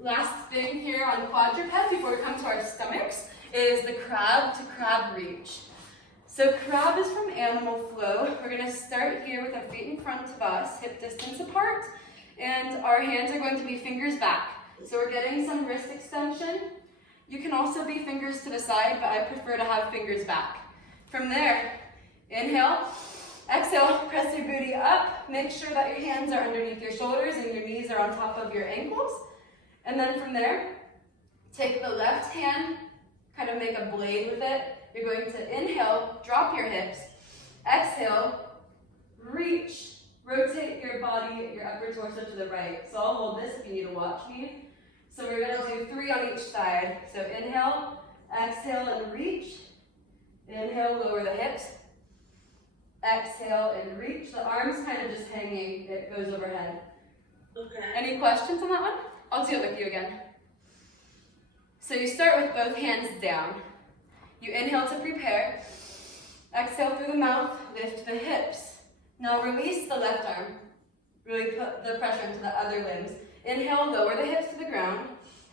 Last thing here on quadruped before we come to our stomachs is the crab to crab reach. So crab is from animal flow. We're going to start here with our feet in front of us, hip distance apart, and our hands are going to be fingers back. So we're getting some wrist extension. You can also be fingers to the side, but I prefer to have fingers back. From there, inhale, exhale, press your booty up. Make sure that your hands are underneath your shoulders and your knees are on top of your ankles. And then from there, take the left hand, kind of make a blade with it. You're going to inhale, drop your hips. Exhale, reach, rotate your body, your upper torso to the right. So I'll hold this if you need to watch me. So we're going to do 3 on each side. So inhale, exhale, and reach. Inhale, lower the hips. Exhale, and reach. The arms kind of just hanging. It goes overhead. Okay. Any questions on that one? I'll do it with you again. So you start with both hands down. You inhale to prepare. Exhale through the mouth, lift the hips. Now release the left arm. Really put the pressure into the other limbs. Inhale, lower the hips to the ground.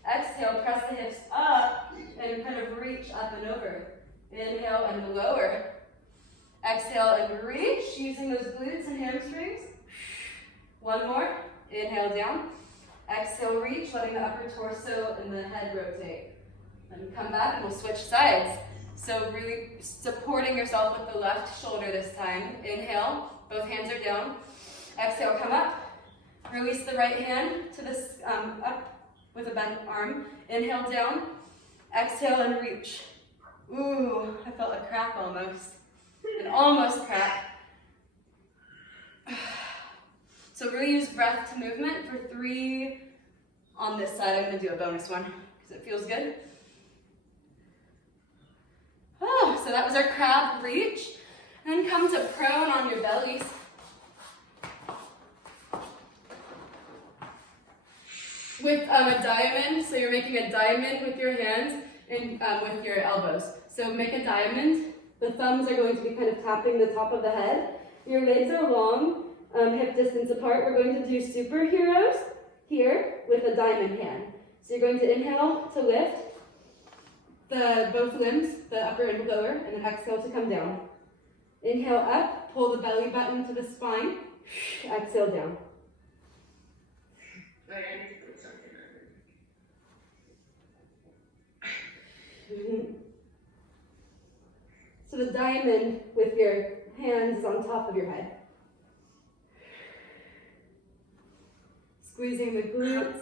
Exhale, press the hips up and kind of reach up and over. Inhale and lower. Exhale and reach, using those glutes and hamstrings. One more. Inhale down. Exhale, reach, letting the upper torso and the head rotate. And come back and we'll switch sides. So really supporting yourself with the left shoulder this time. Inhale, both hands are down. Exhale, come up. Release the right hand to this up with a bent arm. Inhale down. Exhale and reach. Ooh, I felt a crack almost. An almost crack. So really use breath to movement for 3 on this side. I'm going to do a bonus one because it feels good. Oh, so that was our crab reach. And then come to prone on your bellies. With a diamond, so you're making a diamond with your hands and with your elbows. So make a diamond. The thumbs are going to be kind of tapping the top of the head. Your legs are long, hip distance apart. We're going to do superheroes here with a diamond hand. So you're going to inhale to lift both limbs, the upper and lower, and then exhale to come down. Inhale up, pull the belly button to the spine. Exhale down. So the diamond with your hands is on top of your head. Squeezing the glutes,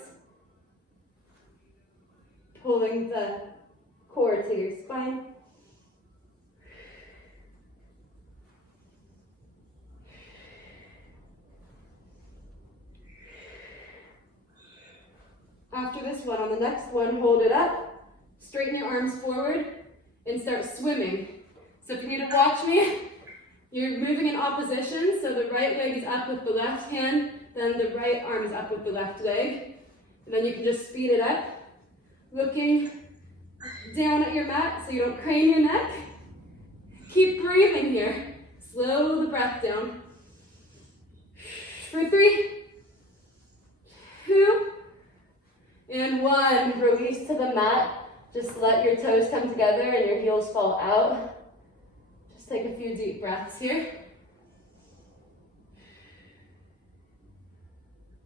pulling the core to your spine. After this one, on the next one, hold it up, straighten your arms forward, and start swimming. So if you need to watch me, you're moving in opposition, so the right leg is up with the left hand, then the right arm is up with the left leg. And then you can just speed it up, looking down at your mat so you don't crane your neck. Keep breathing here. Slow the breath down. For 3, 2, and 1. Release to the mat. Just let your toes come together and your heels fall out. Just take a few deep breaths here.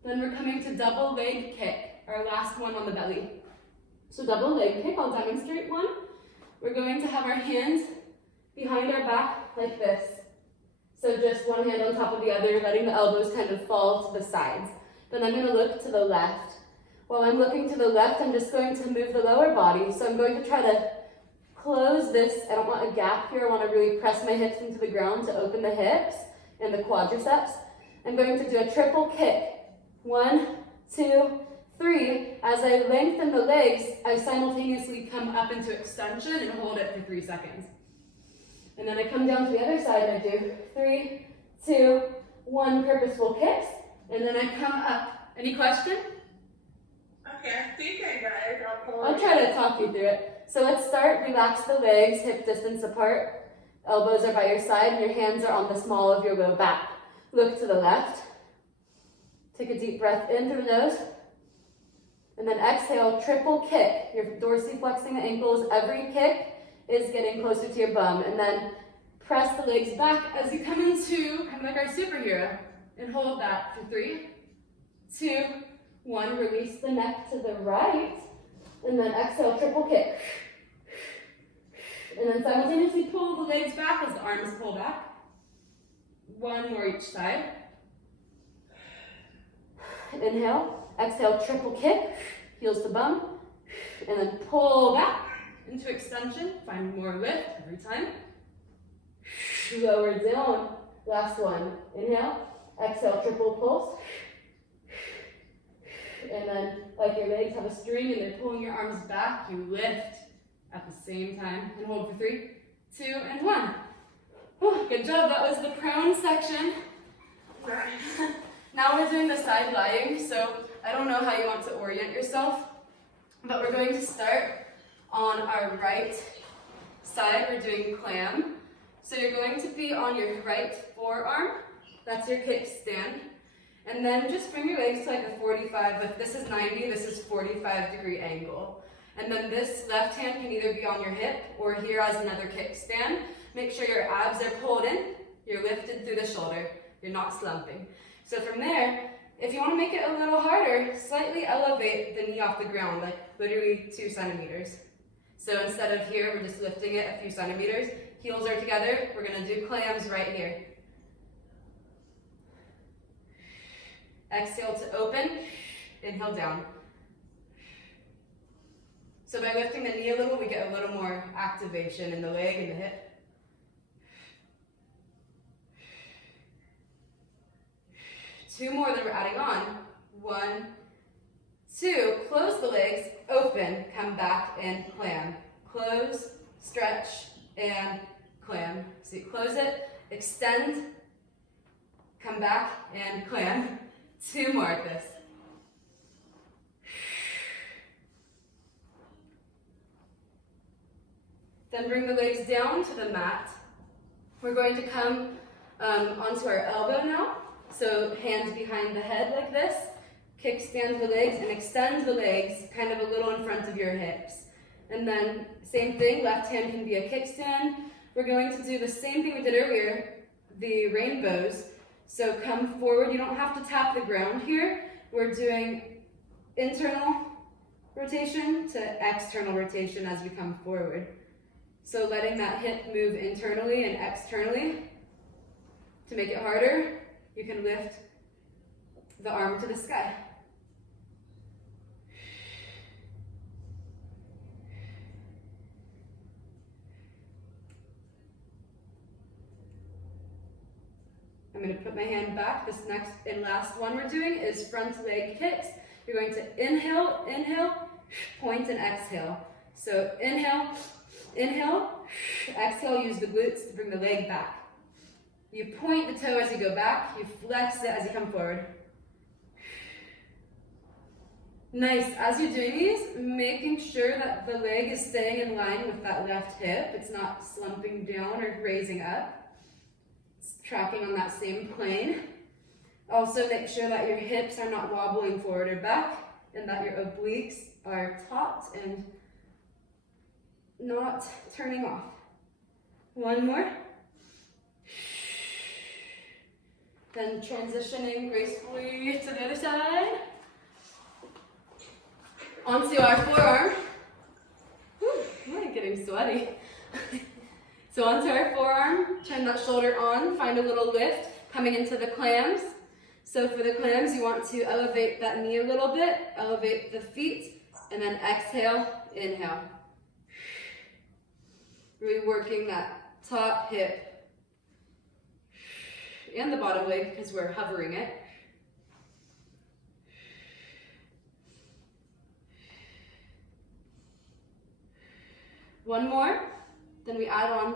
Then we're coming to double leg kick, our last one on the belly. So double leg kick, I'll demonstrate one. We're going to have our hands behind our back like this. So just one hand on top of the other, letting the elbows kind of fall to the sides. Then I'm going to look to the left. While I'm looking to the left, I'm just going to move the lower body. So I'm going to try to close this. I don't want a gap here. I want to really press my hips into the ground to open the hips and the quadriceps. I'm going to do a triple kick. 1, 2, 3. As I lengthen the legs, I simultaneously come up into extension and hold it for 3 seconds. And then I come down to the other side and I do 3, 2, 1 purposeful kicks. And then I come up. Any question? Okay, I think I got it. I'll try to talk you through it. So let's start. Relax the legs, hip distance apart. Elbows are by your side and your hands are on the small of your low back. Look to the left. Take a deep breath in through the nose. And And then exhale, triple kick. You're dorsiflexing the ankles. Every kick is getting closer to your bum. And then press the legs back as you come into, kind of like our superhero. And hold that for 3, 2, 1. Release the neck to the right. And then exhale, triple kick. And then simultaneously pull the legs back as the arms pull back. 1 more each side. Inhale, exhale, triple kick, heels to bum, and then pull back into extension. Find more lift every time. Lower down. Last one. Inhale, exhale, triple pulse. And then, like your legs have a string and they're pulling your arms back, you lift at the same time. And hold for 3, 2, and 1. Whew, good job. That was the prone section. Now we're doing the side lying, so I don't know how you want to orient yourself, but we're going to start on our right side. We're doing clam. So you're going to be on your right forearm. That's your kickstand. And then just bring your legs to like a 45. If this is 90, this is 45-degree angle. And then this left hand can either be on your hip or here as another kickstand. Make sure your abs are pulled in. You're lifted through the shoulder. You're not slumping. So from there, if you want to make it a little harder, slightly elevate the knee off the ground, like literally 2 centimeters. So instead of here, we're just lifting it a few centimeters. Heels are together. We're going to do clams right here. Exhale to open. Inhale down. So by lifting the knee a little, we get a little more activation in the leg and the hip. Two more that we're adding on. 1, 2. Close the legs, open, come back and clam. Close, stretch, and clam. So you close it, extend, come back, and clam. 2 more at this. Then bring the legs down to the mat. We're going to come onto our elbow now. So hands behind the head like this. Kickstand the legs and extend the legs kind of a little in front of your hips. And then same thing, left hand can be a kickstand. We're going to do the same thing we did earlier, the rainbows. So come forward, you don't have to tap the ground here. We're doing internal rotation to external rotation as we come forward. So letting that hip move internally and externally. To make it harder, you can lift the arm to the sky. I'm going to put my hand back. This next and last one we're doing is front leg kicks. You're going to inhale, inhale, point and exhale. So inhale, inhale, exhale, use the glutes to bring the leg back. You point the toe as you go back, you flex it as you come forward. Nice. As you're doing these, making sure that the leg is staying in line with that left hip. It's not slumping down or raising up. It's tracking on that same plane. Also make sure that your hips are not wobbling forward or back and that your obliques are taut and not turning off. 1 more. Then transitioning gracefully to the other side. Onto our forearm. Whew, I'm getting sweaty. So onto our forearm, turn that shoulder on, find a little lift, coming into the clams. So for the clams, you want to elevate that knee a little bit, elevate the feet, and then exhale, inhale. Really working that top hip and the bottom leg because we're hovering it. One more, then we add on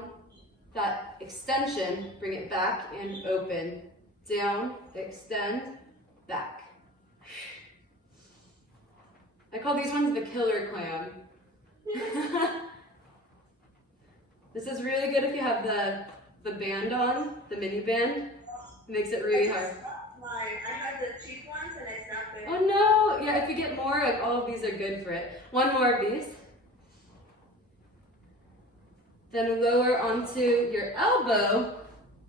that extension, bring it back and open, down, extend, back. I call these ones the killer clam. This is really good if you have the band on, the mini band. It makes it really hard. I had the cheap ones and I snapped it. Oh no, Yeah, if you get more, like all of these are good for it. One more of these. Then lower onto your elbow,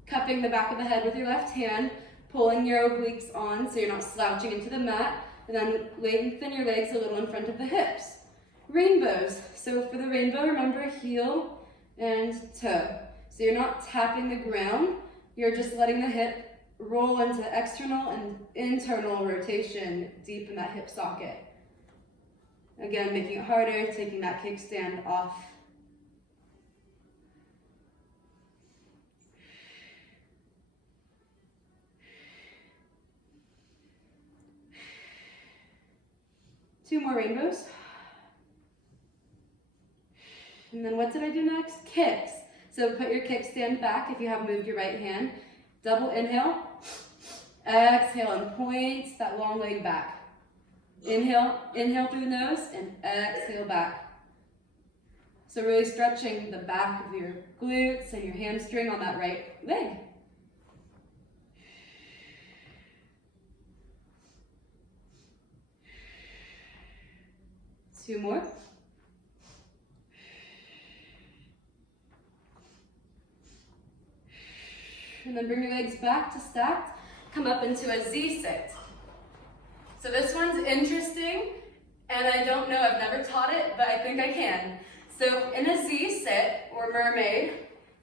cupping the back of the head with your left hand, pulling your obliques on so you're not slouching into the mat, and then lengthen your legs a little in front of the hips. Rainbows. So for the rainbow, remember heel and toe. So you're not tapping the ground, you're just letting the hip roll into external and internal rotation deep in that hip socket. Again, making it harder, taking that kickstand off. Two more rainbows. And then what did I do next? Kicks. So put your kickstand back if you have moved your right hand. Double inhale. Exhale and point that long leg back. Inhale through the nose and exhale back. So really stretching the back of your glutes and your hamstring on that right leg. Two more. And then bring your legs back to stacked. Come up into a Z-sit. So this one's interesting, and I don't know, I've never taught it, but I think I can. So in a Z-sit, or mermaid,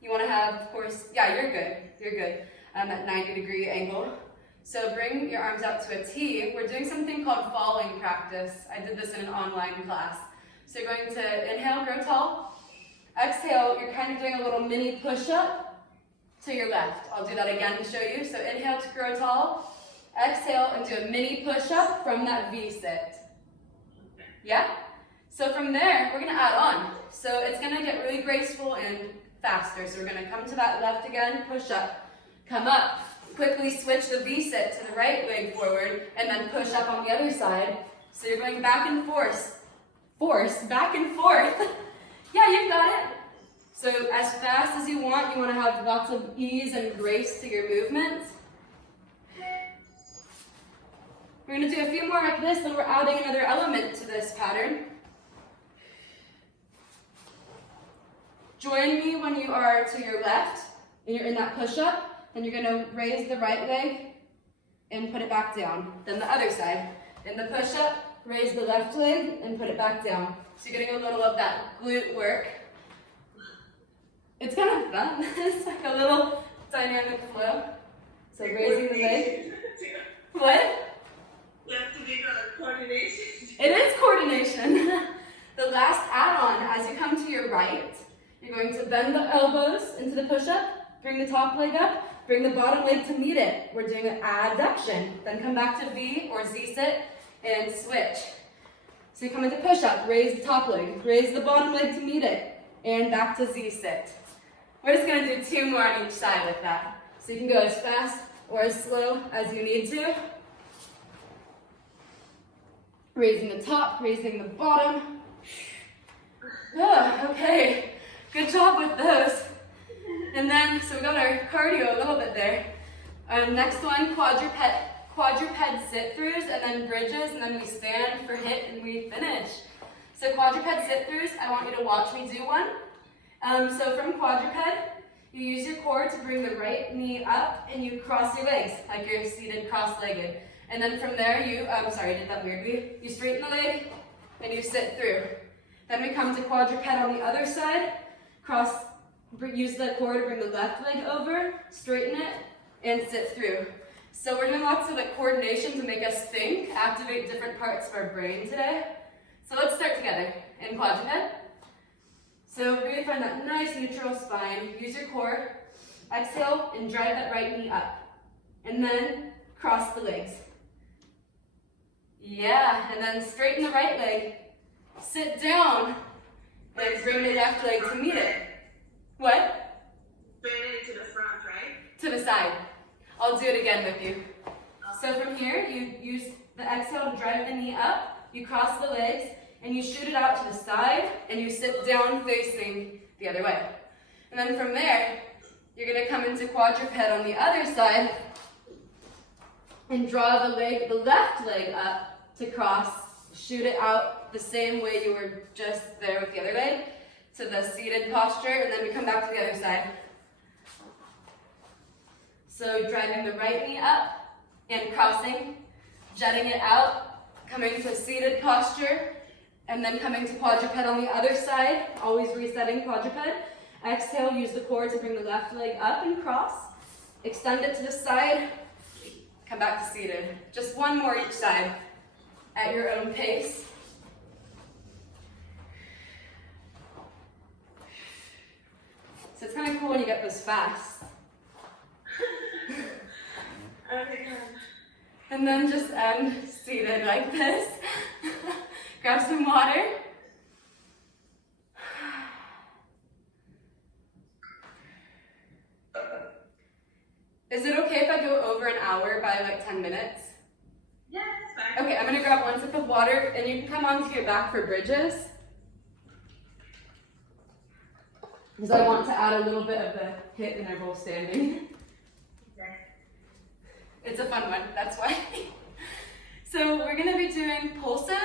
you want to have, of course, yeah, you're good, at 90-degree angle. So bring your arms out to a T. We're doing something called falling practice. I did this in an online class. So you're going to inhale, grow tall. Exhale, you're kind of doing a little mini push-up to your left. I'll do that again to show you. So inhale to grow tall. Exhale and do a mini push-up from that V-sit. Yeah? So from there, we're going to add on. So it's going to get really graceful and faster. So we're going to come to that left again, push up, come up. Quickly switch the V-sit to the right leg forward and then push up on the other side. So you're going back and forth. Back and forth. Yeah, you've got it. So as fast as you want to have lots of ease and grace to your movements. We're going to do a few more like this, then we're adding another element to this pattern. Join me when you are to your left and you're in that push-up. Then you're going to raise the right leg and put it back down. Then the other side. In the push-up, raise the left leg and put it back down. So you're getting a little of that glute work. It's kind of fun. It's like a little dynamic flow. So raising the leg. What? You have to be coordination. It is coordination. The last add-on, as you come to your right, you're going to bend the elbows into the push-up, bring the top leg up, bring the bottom leg to meet it. We're doing an adduction. Then come back to V or Z-sit and switch. So you come into push-up, raise the top leg, raise the bottom leg to meet it, and back to Z-sit. We're just going to do two more on each side with that. So you can go as fast or as slow as you need to. Raising the top, raising the bottom. Oh, okay, good job with those. And then, so we got our cardio a little bit there. Next one, quadruped sit-throughs, and then bridges, and then we stand for hit, and we finish. So quadruped sit-throughs, I want you to watch me do one. So from quadruped, you use your core to bring the right knee up, and you cross your legs, like you're seated cross-legged. And then from there, sorry, I did that weirdly. You straighten the leg, and you sit through. Then we come to quadruped on the other side, use the core to bring the left leg over, straighten it, and sit through. So we're doing lots of coordination to make us think, activate different parts of our brain today. So let's start together in quadruped. So really find that nice neutral spine. Use your core. Exhale and drive that right knee up. And then cross the legs. Yeah, and then straighten the right leg. Sit down and bring the left leg to meet it. What? Bring it to the front, right? To the side. I'll do it again with you. So from here, you use the exhale to drive the knee up, you cross the legs, and you shoot it out to the side, and you sit down facing the other way. And then from there, you're going to come into quadruped on the other side, and draw the left leg up to cross, shoot it out the same way you were just there with the other leg, to the seated posture, and then we come back to the other side. So driving the right knee up and crossing, jetting it out, coming to seated posture, and then coming to quadruped on the other side, always resetting quadruped. Exhale, use the core to bring the left leg up and cross. Extend it to the side, come back to seated. Just one more each side at your own pace. So it's kind of cool when you get this fast. And then just end seated like this. Grab some water. Is it okay if I go over an hour by like 10 minutes? Yeah, that's fine. Okay, I'm gonna grab one sip of water and you can come onto your back for bridges. Because I want to add a little bit of the hip interval standing. Okay. It's a fun one, that's why. So we're gonna be doing pulses,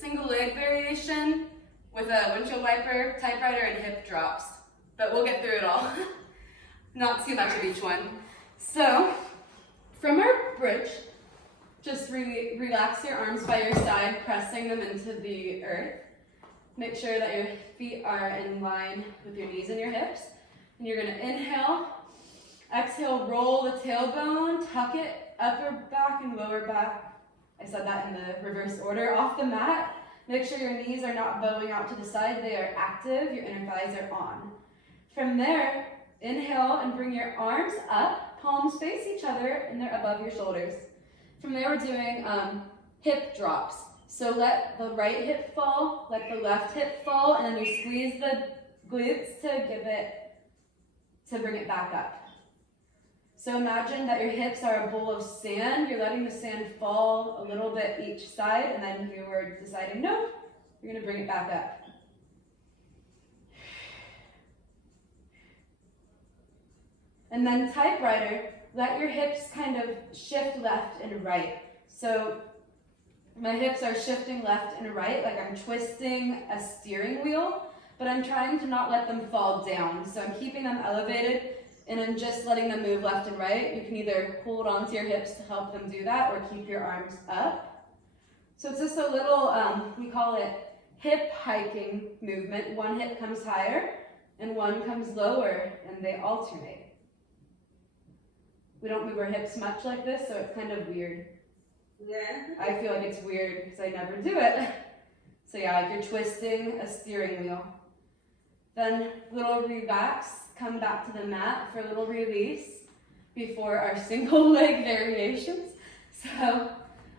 single leg variation, with a windshield wiper, typewriter, and hip drops. But we'll get through it all. Not too much of each one. So, from our bridge, just relax your arms by your side, pressing them into the earth. Make sure that your feet are in line with your knees and your hips. And you're gonna inhale, exhale, roll the tailbone, tuck it, upper back and lower back. I said that in the reverse order, off the mat. Make sure your knees are not bowing out to the side, they are active, your inner thighs are on. From there, inhale and bring your arms up, palms face each other and they're above your shoulders. From there, we're doing hip drops. So let the right hip fall, let the left hip fall, and then you squeeze the glutes to bring it back up. So imagine that your hips are a bowl of sand. You're letting the sand fall a little bit each side, and then you are deciding, nope, you're gonna bring it back up. And then typewriter, let your hips kind of shift left and right. So my hips are shifting left and right, like I'm twisting a steering wheel, but I'm trying to not let them fall down. So I'm keeping them elevated and I'm just letting them move left and right. You can either hold onto your hips to help them do that or keep your arms up. So it's just a little, we call it hip hiking movement. One hip comes higher and one comes lower and they alternate. We don't move our hips much like this, so it's kind of weird. Yeah. I feel like it's weird because I never do it. So yeah, like you're twisting a steering wheel. Then little relax, come back to the mat for a little release before our single leg variations. So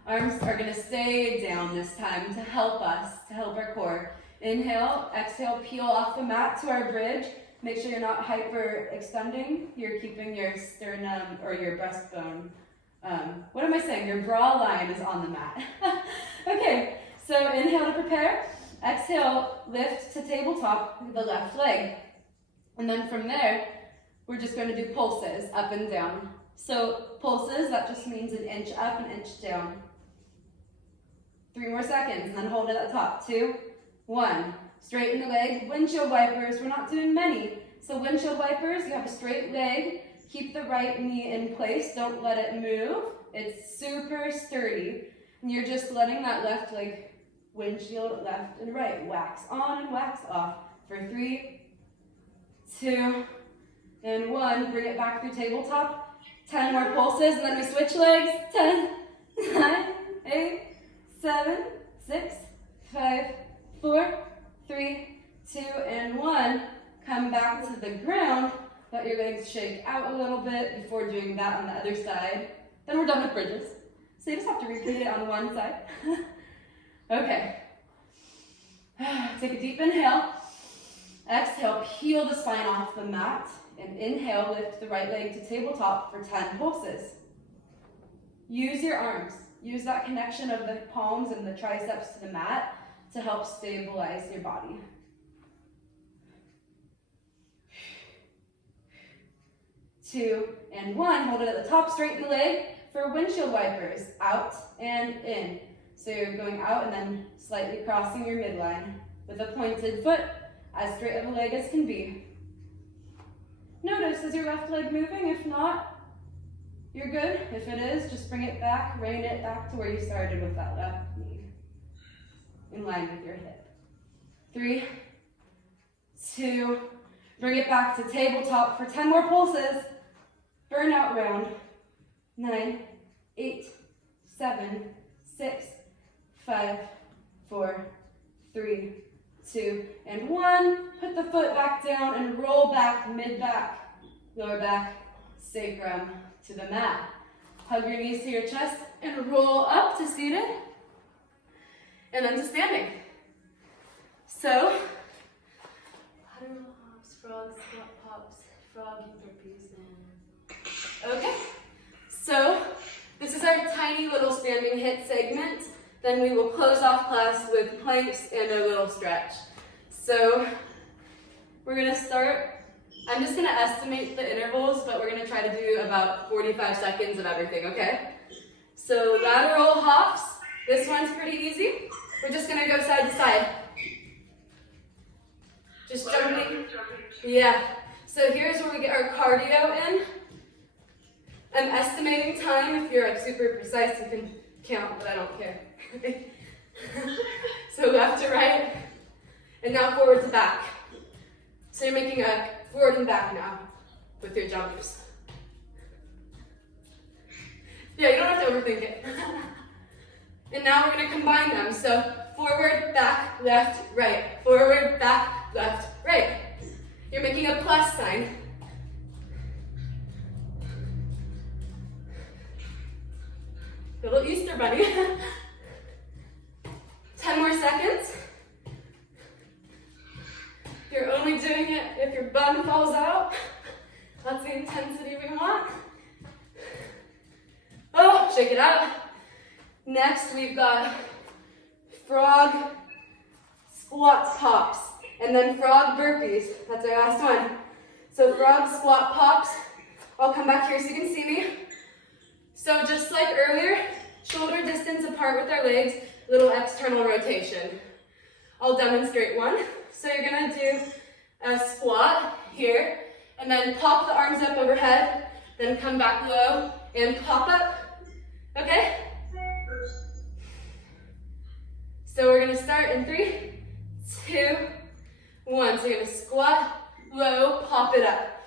arms are gonna stay down this time to help us, to help our core. Inhale, exhale, peel off the mat to our bridge. Make sure you're not hyper extending. You're keeping your sternum or your breastbone. What am I saying? Your bra line is on the mat. Okay, so inhale to prepare. Exhale, lift to tabletop with the left leg. And then from there, we're just going to do pulses up and down. So pulses, that just means an inch up, an inch down. 3 more seconds, and then hold it at the top. 2, 1. Straighten the leg, windshield wipers. We're not doing many. So windshield wipers, you have a straight leg. Keep the right knee in place. Don't let it move. It's super sturdy. And you're just letting that left leg windshield left and right. Wax on and wax off for 3, 2, and 1. Bring it back through tabletop. 10 more pulses, and then we switch legs. 10, 9, 8, 7, 6, 5, 4, 3, 2, and 1. Come back to the ground. Let your legs shake out a little bit before doing that on the other side. Then we're done with bridges. So you just have to repeat it on one side. Okay. Take a deep inhale. Exhale, peel the spine off the mat. And inhale, lift the right leg to tabletop for 10 pulses. Use your arms. Use that connection of the palms and the triceps to the mat to help stabilize your body. 2, and 1. Hold it at the top, straighten the leg for windshield wipers. Out and in. So you're going out and then slightly crossing your midline with a pointed foot, as straight of a leg as can be. Notice, is your left leg moving? If not, you're good. If it is, just bring it back, rein it back to where you started with that left knee, in line with your hip. 3, 2, bring it back to tabletop for 10 more pulses. Burnout round. 9, 8, 7, 6, 5, 4, 3, 2, and 1. Put the foot back down and roll back, mid-back, lower back, sacrum to the mat. Hug your knees to your chest and roll up to seated, and then to standing. So, lateral hops, frogs, squat pops, frog and burpees, and okay. So, this is our tiny little standing hit segment. Then we will close off class with planks and a little stretch. So, we're gonna start. I'm just gonna estimate the intervals, but we're gonna try to do about 45 seconds of everything, okay? So, lateral hops. This one's pretty easy. We're just gonna go side to side. Just jumping. Yeah. So here's where we get our cardio in. I'm estimating time. If you're like super precise, you can count, but I don't care. So left to right, and now forward to back. So you're making a forward and back now with your jumps. Yeah, you don't have to overthink it. And now we're going to combine them. So forward, back, left, right. Forward, back, left, right. You're making a plus sign. Little Easter bunny. 10 more seconds. You're only doing it if your bum falls out. That's the intensity we want. Oh, shake it out. Next, we've got frog squat pops, and then frog burpees. That's our last one. So frog squat pops. I'll come back here so you can see me. So just like earlier, shoulder distance apart with our legs, little external rotation. I'll demonstrate one. So you're gonna do a squat here, and then pop the arms up overhead, then come back low and pop up. Okay? So we're gonna start in 3, 2, 1. So you're gonna squat, low, pop it up.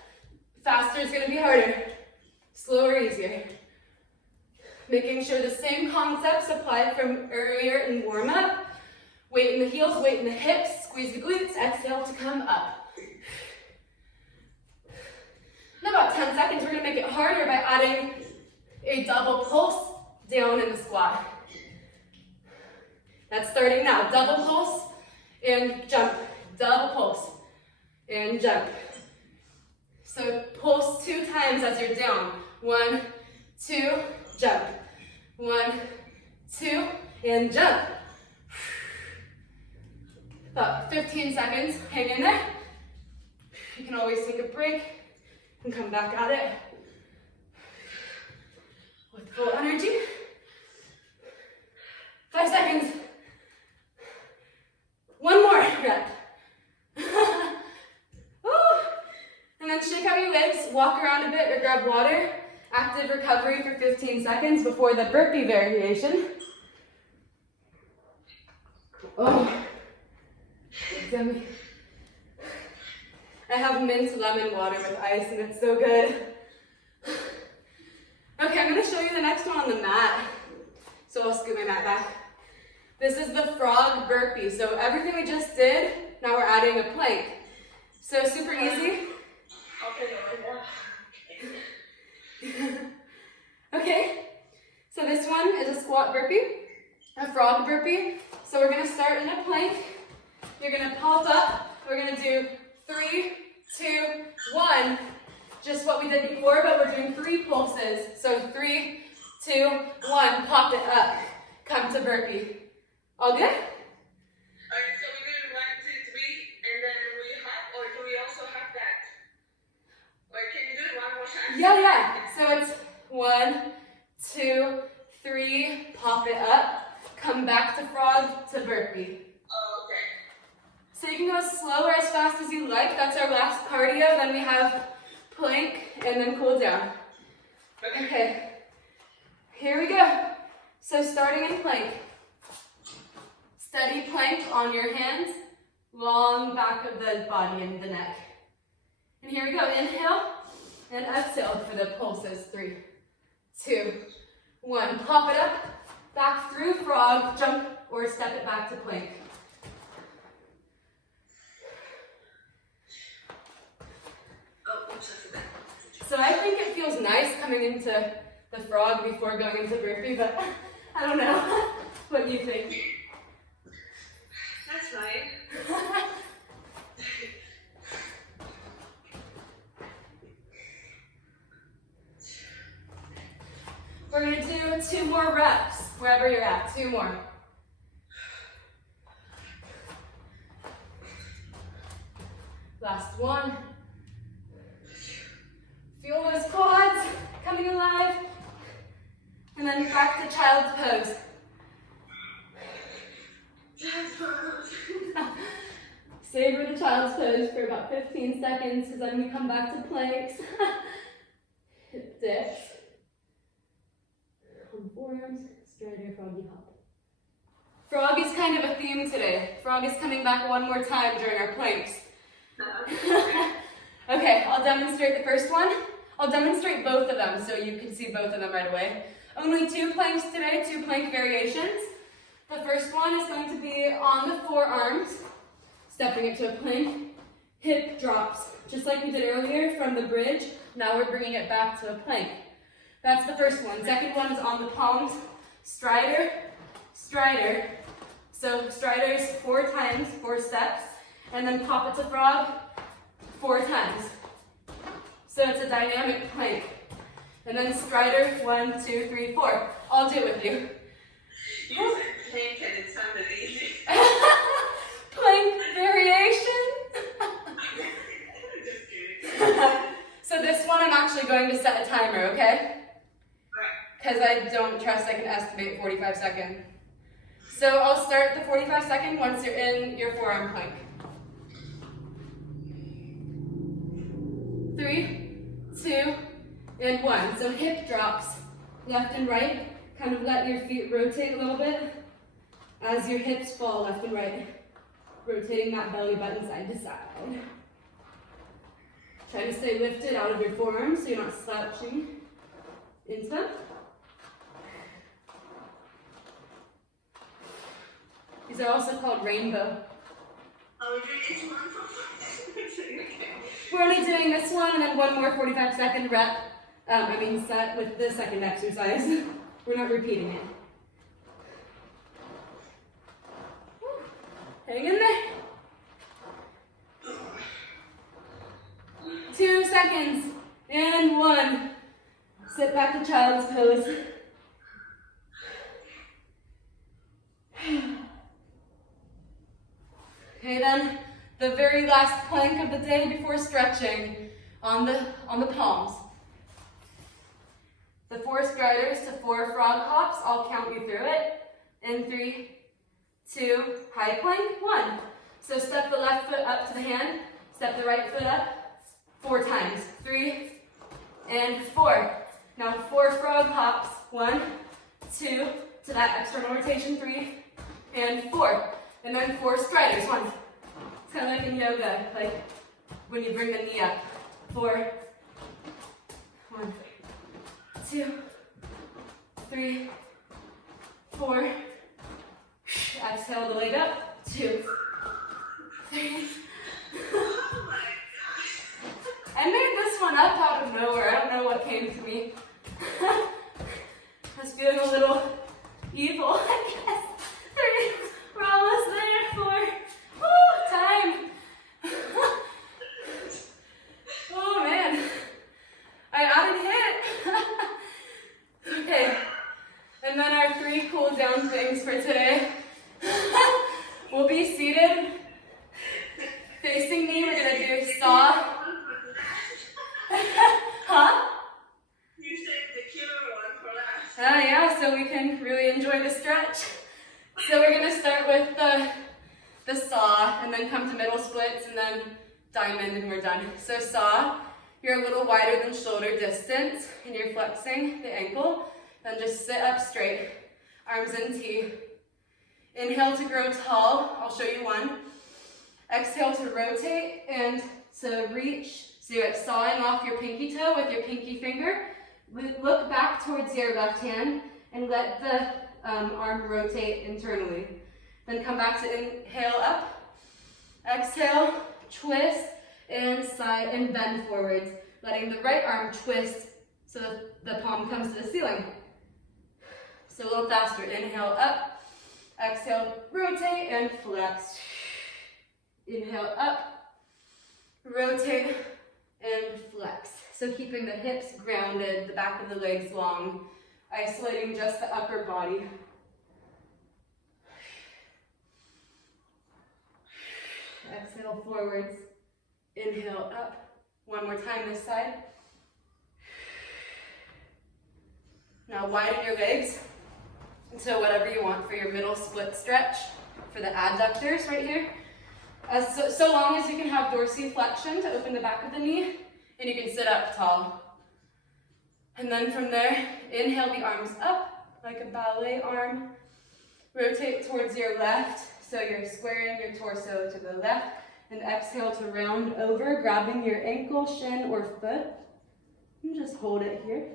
Faster is gonna be harder. Slower, easier. Making sure the same concepts apply from earlier in warm up. Weight in the heels, weight in the hips, squeeze the glutes, exhale to come up. In about 10 seconds, we're gonna make it harder by adding a double pulse down in the squat. That's starting now. Double pulse and jump. Double pulse and jump. So pulse 2 times as you're down. 1, 2, jump. 1, 2, and jump. About 15 seconds. Hang in there. You can always take a break and come back at it with full energy. 5 seconds. 1 more rep. And then shake out your legs, walk around a bit or grab water. Active recovery for 15 seconds before the burpee variation. Oh, it's yummy. I have mint lemon water with ice and it's so good. Okay, I'm gonna show you the next one on the mat. So I'll scoot my mat back. This is the frog burpee. So everything we just did, now we're adding a plank. So super easy. Okay, so this one is a squat burpee, a frog burpee. So we're gonna start in a plank. You're gonna pop up. We're gonna do 3, 2, 1. Just what we did before, but we're doing 3 pulses. So 3, 2, 1, pop it up. Come to burpee. All good? Alright, so we did 1, 2, 3, and then we hop, or do we also hop that? Or can you do it one more time? Yeah. So it's 1, 2, 3, pop it up. Come back. can go as slow or as fast as you like. That's our last cardio. Then we have plank and then cool down. Okay, here we go. So starting in plank. Steady plank on your hands, long back of the body and the neck. And here we go, inhale and exhale for the pulses. 3, 2, 1. Pop it up, back through frog, jump or step it back to plank. So I think it feels nice coming into the frog before going into burpee, but I don't know. What do you think? That's fine. We're going to do 2 more reps, wherever you're at. 2 more. Last one. Feel those quads coming alive. And then back to child's pose. Savor the child's pose for about 15 seconds, because then we come back to planks. Hip dips. On forearms, strider, froggy hop. Frog is kind of a theme today. Frog is coming back one more time during our planks. Okay, I'll demonstrate the first one. I'll demonstrate both of them so you can see both of them right away. Only 2 planks today, 2 plank variations. The first one is going to be on the forearms, stepping it to a plank, hip drops, just like we did earlier from the bridge. Now we're bringing it back to a plank. That's the first one. Second one is on the palms, strider, strider. So striders 4 times, 4 steps, and then pop it to frog 4 times. So it's a dynamic plank. And then strider 1, 2, 3, 4. I'll do it with you. You said plank and it sounded easy. Plank variation. Just kidding. So this one I'm actually going to set a timer, okay? Because I don't trust I can estimate 45 seconds. So I'll start the 45 second once you're in your forearm plank. 3, 2, and 1. So hip drops, left and right. Kind of let your feet rotate a little bit as your hips fall left and right. Rotating that belly button side to side. Try to stay lifted out of your forearms so you're not slouching into them. These are also called rainbow. Oh, you're doing this one? We're only doing this one and then one more 45 second rep. Set with the second exercise. We're not repeating it. Hang in there. 2 seconds. And 1. Sit back to child's pose. Okay, then the very last plank of the day before stretching on the palms. The 4 striders to 4 frog hops. I'll count you through it. In 3, 2, high plank, 1. So step the left foot up to the hand, step the right foot up 4 times. 3 and 4. Now 4 frog hops. 1, 2, to that external rotation, 3 and 4. And then 4 striders. 1. It's kind of like in yoga, like when you bring the knee up. 4, 1, 2, 3, 4. Exhale the leg up. 2, 3. I made this one up out of nowhere. I don't know what came to me. I was feeling a little evil, I guess. 3. We're almost there. 4. Woo, time. Oh man. I added hit. Okay. And then our 3 cool down things for today. We'll be seated, facing me. We're gonna do saw. Huh? You saved the killer one for last. Yeah, so we can really enjoy the stretch. So we're gonna start with the saw, and then come to middle splits, and then diamond, and we're done. So saw, you're a little wider than shoulder distance, and you're flexing the ankle. Then just sit up straight, arms in T. Inhale to grow tall, I'll show you one. Exhale to rotate and to reach, so you're like sawing off your pinky toe with your pinky finger. Look back towards your left hand and let the arm rotate internally. Then come back to inhale up, exhale, twist, and side and bend forwards, letting the right arm twist so that the palm comes to the ceiling. So a little faster, inhale up, exhale, rotate and flex. Inhale up, rotate and flex. So keeping the hips grounded, the back of the legs long, isolating just the upper body. Exhale forwards, inhale up. One more time this side. Now widen your legs to whatever you want for your middle split stretch, for the adductors right here. So long as you can have dorsiflexion to open the back of the knee, and you can sit up tall. And then from there, inhale the arms up like a ballet arm. Rotate towards your left, so you're squaring your torso to the left. And exhale to round over, grabbing your ankle, shin, or foot. And just hold it here.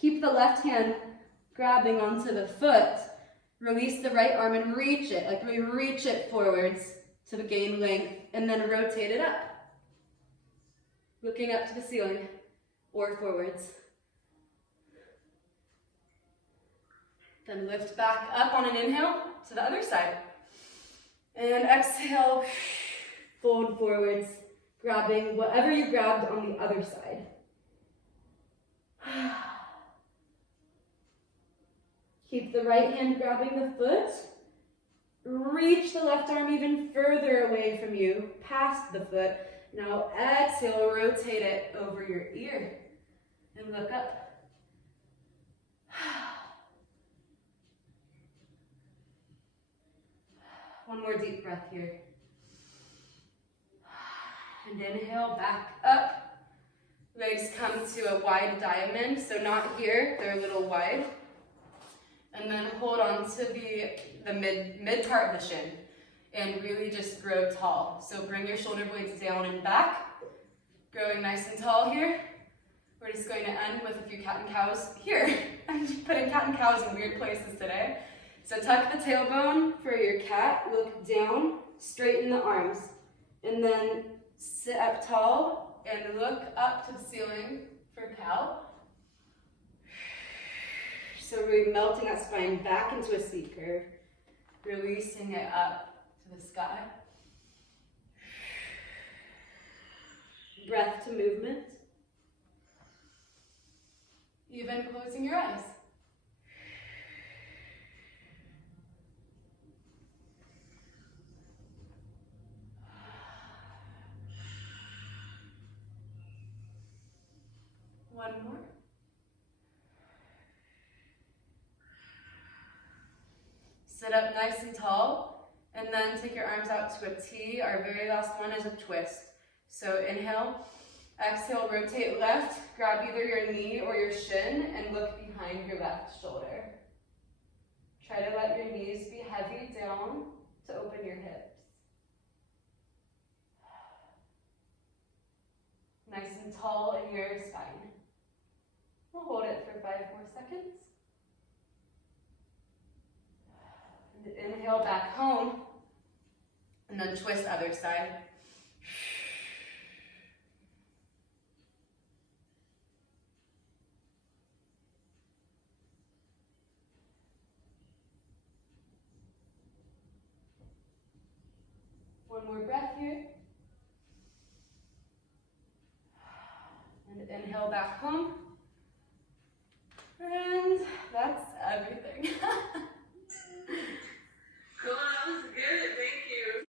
Keep the left hand grabbing onto the foot. Release the right arm and reach it, like we reach it forwards to gain length, and then rotate it up. Looking up to the ceiling or forwards. Then lift back up on an inhale to the other side. And exhale, fold forwards, grabbing whatever you grabbed on the other side. Keep the right hand grabbing the foot. Reach the left arm even further away from you, past the foot. Now exhale, rotate it over your ear and look up. One more deep breath here. And inhale, back up. Legs come to a wide diamond, so not here, they're a little wide. And then hold on to the mid part of the shin and really just grow tall. So bring your shoulder blades down and back, growing nice and tall here. We're just going to end with a few cat and cows here. I'm just putting cat and cows in weird places today. So tuck the tailbone for your cat, look down, straighten the arms, and then sit up tall and look up to the ceiling for cow. So we're melting that spine back into a C curve, releasing it up to the sky. Breath to movement. Even closing your eyes. One more. Sit up nice and tall, and then take your arms out to a T. Our very last one is a twist. So inhale, exhale, rotate left, grab either your knee or your shin, and look behind your left shoulder. Try to let your knees be heavy down to open your hips. Nice and tall in your spine. We'll hold it for 5 more seconds. And inhale back home, and then twist other side. One more breath here. And inhale back home. And that's everything. Cool, that was good. Thank